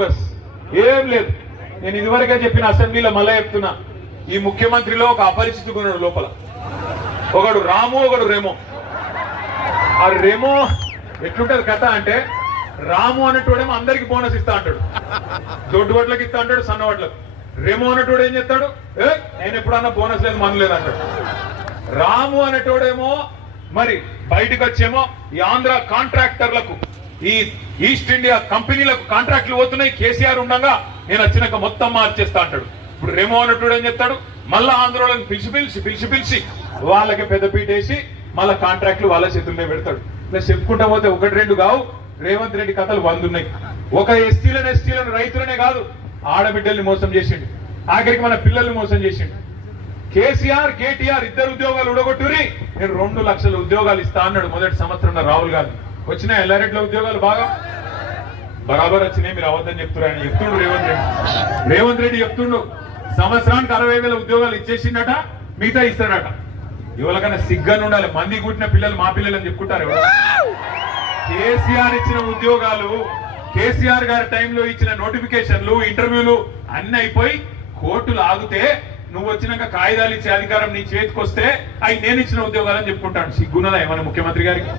ఏం లేదు. నేను ఇదివరకే చెప్పిన అసెంబ్లీలో మళ్ళా చెప్తున్నా, ఈ ముఖ్యమంత్రిలో ఒక అపరిచితుడున్నాడు లోపల. ఒకడు రాము, ఒకడు రెమో. ఆ రెమో ఎట్లుంటది కథ అంటే, రాము అనేటోడేమో అందరికి బోనస్ ఇస్తా అంటాడు, దొడ్డు వడ్లకి ఇస్తా అంటాడు, సన్న వడ్లకు. రెమో అనేటోడు ఏం చేస్తాడు, నేను ఎప్పుడన్నా బోనస్ లేదు మన లేదు అంటాడు. రాము అనేటోడేమో మరి బయటకు వచ్చేమో ఈ ఆంధ్ర కాంట్రాక్టర్లకు, ఈ ఈస్ట్ ఇండియా కంపెనీలకు కాంట్రాక్ట్లు పోతున్నాయి, కేసీఆర్ ఉండగా నేను వచ్చినాక మొత్తం మార్చేస్తా అంటాడు. ఇప్పుడు రెమో అన్నట్టు ఏం చెప్తాడు, మళ్ళా ఆంధ్రోళని పిలిచి వాళ్ళకి పెద్దపీట వేసి మళ్ళా కాంట్రాక్ట్లు వాళ్ళ చేతుల్లో పెడతాడు. ఇలా చెప్పుకుంటా పోతే ఒకటి రెండు కావు, రేవంత్ రెడ్డి కథలు 100 ఉన్నాయి. ఒక ఎస్టీలను రైతులనే కాదు, ఆడబిడ్డల్ని మోసం చేసిండు, ఆఖరికి మన పిల్లల్ని మోసం చేసిండు. కేసీఆర్ కేటీఆర్ ఇద్దరు ఉద్యోగాలు ఉడగొట్టురి, నేను 2 లక్షల ఉద్యోగాలు ఇస్తా అన్నాడు మొదటి సంవత్సరంలో రాహుల్ గాంధీ. వచ్చిన ఎల్లారెడ్డిలో ఉద్యోగాలు బాగా బరాబర్ వచ్చినాయి, మీరు అవద్దని చెప్తున్నారు ఆయన చెప్తుండు. రేవంత్ రెడ్డి చెప్తుండు, సంవత్సరానికి 60,000 ఉద్యోగాలు ఇచ్చేసిండట, మిగతా ఇస్తాడట. ఎవరికైనా సిగ్గని ఉండాలి, మంది కుట్టిన పిల్లలు మా పిల్లలు అని చెప్పుకుంటారు ఎవరు? కేసీఆర్ ఇచ్చిన ఉద్యోగాలు, కేసీఆర్ గారి టైంలో ఇచ్చిన నోటిఫికేషన్లు, ఇంటర్వ్యూలు అన్ని అయిపోయి కోర్టులు ఆగితే నువ్వు వచ్చినాక కాగితాలు ఇచ్చే అధికారం నీ చేతికి వస్తే అవి నేను ఇచ్చిన ఉద్యోగాలని చెప్పుకుంటాను. సిగ్గున్నదా ఏమన్నా ముఖ్యమంత్రి గారికి?